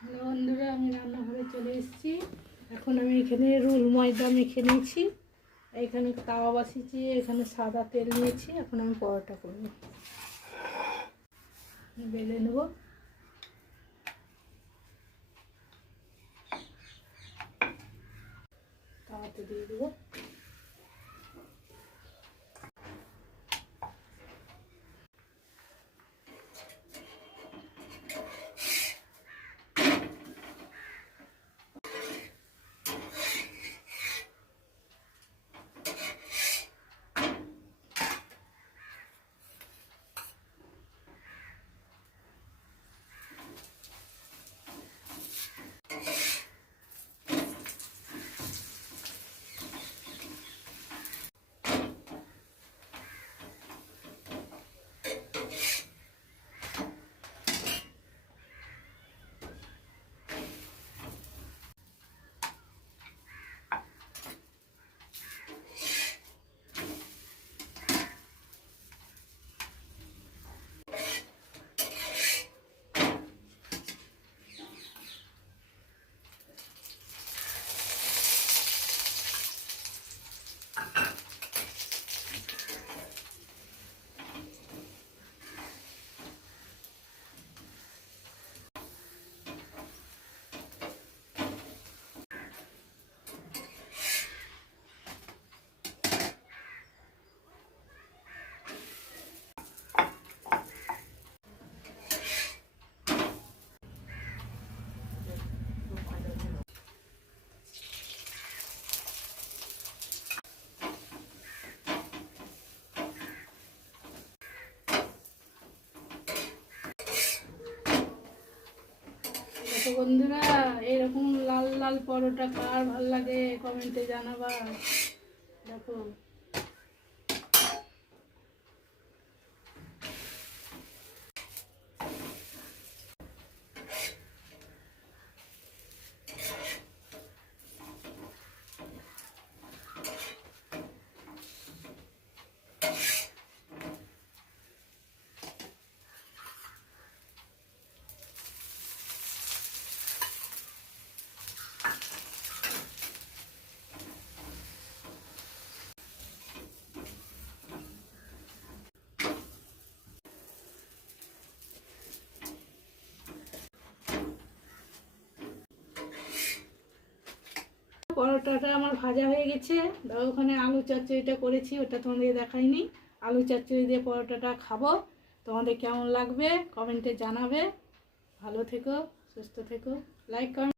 Hello বন্ধুরা, আমি রান্নাঘরে চলে এসেছি। এখন আমি এখানে রোল ময়দা মেখে নিয়েছি, এখানে তাওয়া বসিয়েছি, এখানে সাদা তেল নিয়েছি। এখন আমি পরোটা করব, বেলে নেব। তাওয়াতে দিয়ে দেবো। তো বন্ধুরা, এরকম লাল লাল পরোটা কার ভাল লাগে কমেন্টে জানাবা। দেখো, পরোটাটা আমার ভাজা হয়ে গেছে। ওখানে আলু চচ্চড়িটা করেছি, ওটা তোমাদের দেখাইনি। আলু চচ্চড়ি দিয়ে পরোটাটা খাবো। তোমাদের কেমন লাগবে কমেন্টে জানাবে। ভালো থেকো, সুস্থ থেকো, লাইক কমেন্ট।